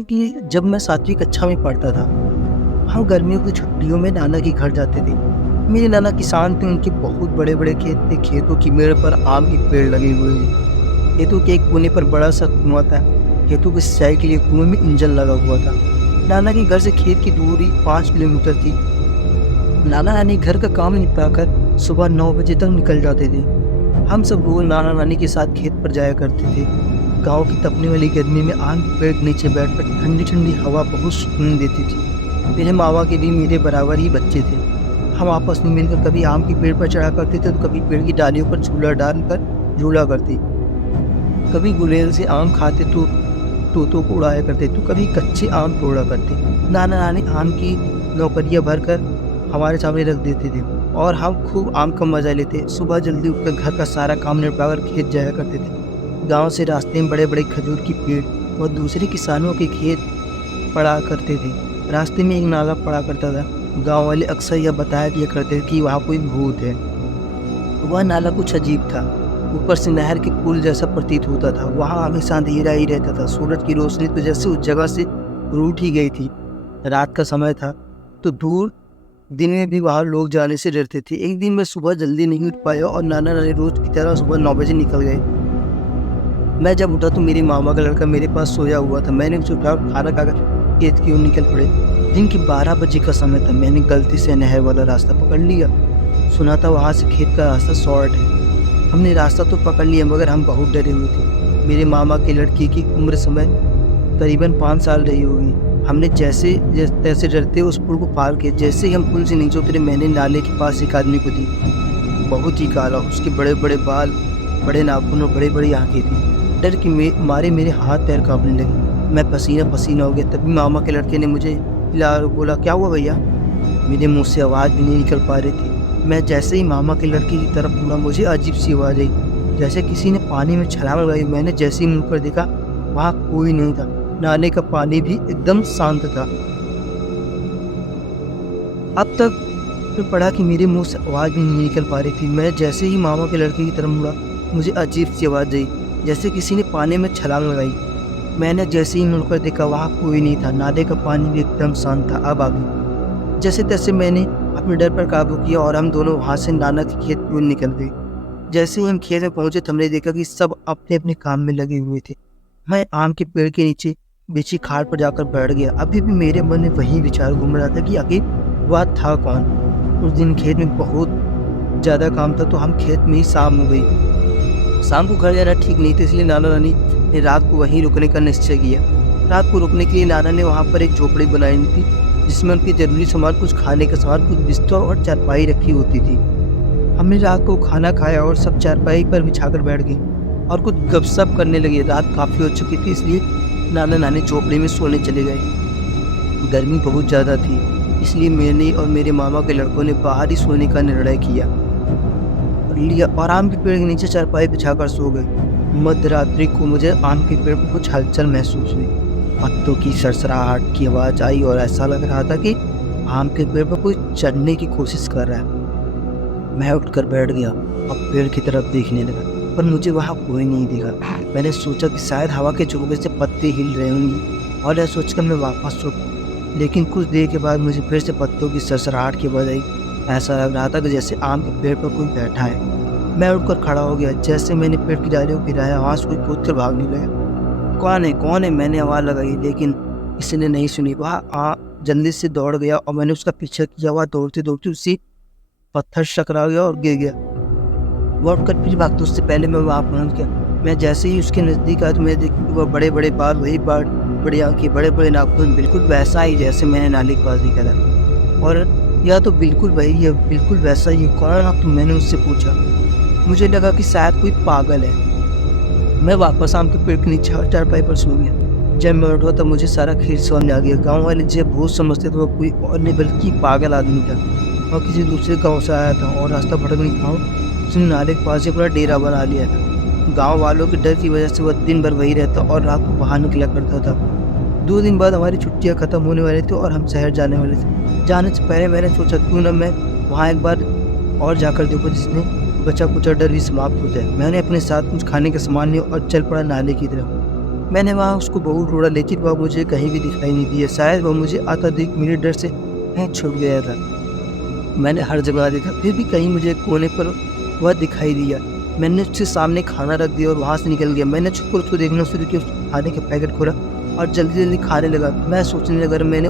क्योंकि जब मैं 7वीं कक्षा में पढ़ता था, हम गर्मियों की छुट्टियों में नाना के घर जाते थे। मेरे नाना किसान थे, उनके बहुत बड़े-बड़े खेत थे। खेतों की मेड़ पर आम के पेड़ लगे हुए हैं। खेतों के एक कोने पर बड़ा-सा कुआँ था। खेतों की सिंचाई के लिए कुएँ में इंजन लगा हुआ था। नाना के घर से खेत की दूरी 5 किलोमीटर थी। नाना-नानी घर का काम निपटाकर सुबह 9 बजे तक निकल जाते थे। हम सब रोज़ नाना-नानी के साथ खेत पर जाया करते थे। गाँव की तपने वाली गर्मी में आम के पेड़ के नीचे बैठकर ठंडी-ठंडी हवा बहुत सुकून देती थी। मेरे मामा के भी मेरे बराबर ही बच्चे थे। हम आपस में मिलकर कभी आम के पेड़ पर चढ़ा करते थे, तो कभी पेड़ की डालियों पर झूला डालकर झूला करते। कभी गुलेल से आम खाते तो तोतों को उड़ाया करते, तो कभी कच्चे आम तोड़ा करते। नाना-नानी आम की नौकरियाँ भरकर हमारे सामने रख देते थे और हम खूब आम का मज़ा लेते। सुबह जल्दी उठकर घर का सारा काम निपटाकर खेत जाया करते थे। गाँव से रास्ते में बड़े-बड़े खजूर की पेड़ और दूसरे किसानों के खेत पड़ा करते थे। रास्ते में एक नाला पड़ा करता था। गाँव वाले अक्सर यह बताया किया करते थे कि वहाँ कोई भूत है। वह नाला कुछ अजीब था। ऊपर से नहर के पुल जैसा प्रतीत होता था। वहाँ हमेशा अंधेरा ही रहता था। सूरज की रोशनी तो जैसे उस जगह से रूठ ही गई थी। रात का समय था, तो दूर दिन में भी वहाँ लोग जाने से डरते थे। एक दिन मैं सुबह जल्दी नहीं उठ पाया और नाना-नानी रोज़ की तरह सुबह 9 बजे निकल गए। मैं जब उठा तो मेरी मामा का लड़का मेरे पास सोया हुआ था। मैंने उसे उठाया और खाना खाकर खेत की ओर निकल पड़े। दिन के 12 बजे का समय था। मैंने गलती से नहर वाला रास्ता पकड़ लिया। सुना था वहाँ से खेत का रास्ता शॉर्ट है। हमने रास्ता तो पकड़ लिया, मगर हम बहुत डरे हुए थे। मेरे मामा के लड़के की उम्र समय करीबन 5 साल रही होगी। हमने जैसे तैसे डरते उस पुल को पार किया। जैसे ही हम पुल से नीचे उतरे, मैंने नाले के पास एक आदमी को दी। बहुत ही काला, उसके बड़े-बड़े बाल, बड़े नाखून और बड़ी-बड़ी आँखें थी। डर के मारे मेरे हाथ पैर काँपने लगे। मैं पसीना-पसीना हो गया। तभी मामा के लड़के ने मुझे हिलाया और बोला, "क्या हुआ भैया?" मेरे मुँह से आवाज़ भी नहीं निकल पा रही थी। मैं जैसे ही मामा के लड़के की तरफ मुड़ा, मुझे अजीब-सी आवाज़ आई, जैसे किसी ने पानी में छलांग लगाई। मैंने जैसे ही मुड़कर देखा, वहाँ कोई नहीं था। नाले का पानी भी एकदम शांत था। अब तक मैं पढ़ा कि मेरे मुँह से आवाज़ भी नहीं निकल पा रही थी। मैं जैसे ही मामा के लड़के की तरफ मुड़ा, मुझे अजीब-सी आवाज़ आई, जैसे किसी ने पानी में छलांग लगाई। मैंने जैसे ही मुड़कर देखा, वहाँ कोई नहीं था। नाले का पानी भी एकदम शांत था। अब आगे जैसे-तैसे मैंने अपने डर पर काबू किया और हम दोनों वहाँ से नाना के खेत की ओर निकल गए। जैसे ही हम खेत में पहुँचे, तो हमने देखा कि सब अपने-अपने काम में लगे हुए थे। मैं आम के पेड़ के नीचे बिछी खाट पर जाकर बैठ गया। अभी भी मेरे मन में वही विचार घूम रहा था कि आखिर वह था कौन? उस दिन खेत में बहुत ज़्यादा काम था, तो हम खेत में ही शाम हो गई। शाम को घर जाना ठीक नहीं था, इसलिए नाना-नानी ने रात को वहीं रुकने का निश्चय किया। रात को रुकने के लिए नाना ने वहाँ पर एक झोपड़ी बनाई थी, जिसमें उनके ज़रूरी सामान, कुछ खाने का सामान, कुछ बिस्तर और चारपाई रखी होती थी। हमने रात को खाना खाया और सब चारपाई पर बिछाकर बैठ गए और कुछ गपशप करने लगे। रात काफ़ी हो चुकी थी, इसलिए नाना-नानी झोपड़ी में सोने चले गए। गर्मी बहुत ज़्यादा थी, इसलिए मैंने और मेरे मामा के लड़कों ने बाहर ही सोने का निर्णय किया और आम के पेड़ के नीचे चारपाई बिछाकर सो गए। मध्य रात्रि को मुझे आम के पेड़ पर कुछ हलचल महसूस हुई। पत्तों की सरसराहट की आवाज़ आई और ऐसा लग रहा था कि आम के पेड़ पर कोई चढ़ने की कोशिश कर रहा है। मैं उठकर बैठ गया और पेड़ की तरफ देखने लगा, पर मुझे वहाँ कोई नहीं दिखा। मैंने सोचा कि शायद हवा के झोंके से पत्ते हिल रहे होंगे और यह सोचकर मैं वापस सो गया। लेकिन कुछ देर के बाद मुझे फिर से पत्तों की सरसराहट की आवाज़ आई। ऐसा लग रहा था कि जैसे आम के पेड़ पर कोई बैठा है। मैं उठकर खड़ा हो गया। जैसे मैंने पेड़ की डालियों को गिराया, वहाँ से कोई कूदकर भागने लगा। "कौन है? कौन है?" मैंने आवाज़ लगाई, लेकिन किसी ने नहीं सुनी। वह जल्दी से दौड़ गया और मैंने उसका पीछा किया। वह दौड़ते-दौड़ते उसी पत्थर से टकरा गया और गिर गया। वह उठकर फिर भागा, तो उससे पहले मैं वहाँ पहुँच गया। मैं जैसे ही उसके नज़दीक आया, तो मैंने देखा कि वह बड़े-बड़े बाल, वही बाल, बड़ी आँखें, बड़े-बड़े नाखून, बिल्कुल वैसा ही जैसे मैंने नाले के पास देखा था। और यह तो बिल्कुल वही है, बिल्कुल वैसा ही है। "कौन आप?" तो मैंने उससे पूछा। मुझे लगा कि शायद कोई पागल है। मैं वापस आम के पेड़ के नीचे और चारपाई पर सो गया। जब मैं उठा, तब मुझे सारा खेल समझ में आ गया। गाँव वाले जब भूत समझते थे, वो कोई और नहीं बल्कि पागल आदमी था। वह किसी दूसरे गाँव से आया था और रास्ता भटकने के कारण उसने नाले के पास ही अपना डेरा बना लिया था। गाँव वालों के डर की वजह से वह दिन भर वहीं रहता और रात को बाहर निकला करता था। 2 दिन बाद हमारी छुट्टियाँ खत्म होने वाली थी और हम शहर जाने वाले थे। जाने से पहले मैंने सोचा, क्यों ना मैं वहाँ एक बार और जाकर देखूँ, जिसमें बचा कुचा डर भी समाप्त हो जाए। मैंने अपने साथ कुछ खाने का सामान लिया और चल पड़ा नाले की तरफ। मैंने वहाँ उसको बहुत ढूंढा, लेकिन वह मुझे कहीं भी दिखाई नहीं दिया। शायद वह मुझे आता देख मेरे डर से कहीं छुप गया था। मैंने हर जगह देखा, फिर भी कहीं मुझे कोने पर वह दिखाई दिया। मैंने उसके सामने खाना रख दिया और वहाँ से निकल गया। मैंने छुप कर उसको देखना शुरू किया, उस खाने का पैकेट खोला और जल्दी-जल्दी खाने लगा। मैं सोचने लगा, अगर मैंने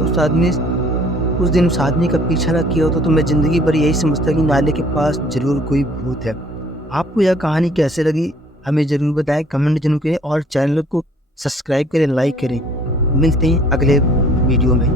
उस दिन उस आदमी का पीछा ना किया होता तो मैं ज़िंदगी भर यही समझता कि नाले के पास ज़रूर कोई भूत है। आपको यह कहानी कैसे लगी हमें ज़रूर बताएँ, कमेंट ज़रूर करें और चैनल को सब्सक्राइब करें, लाइक करें। मिलते हैं अगले वीडियो में।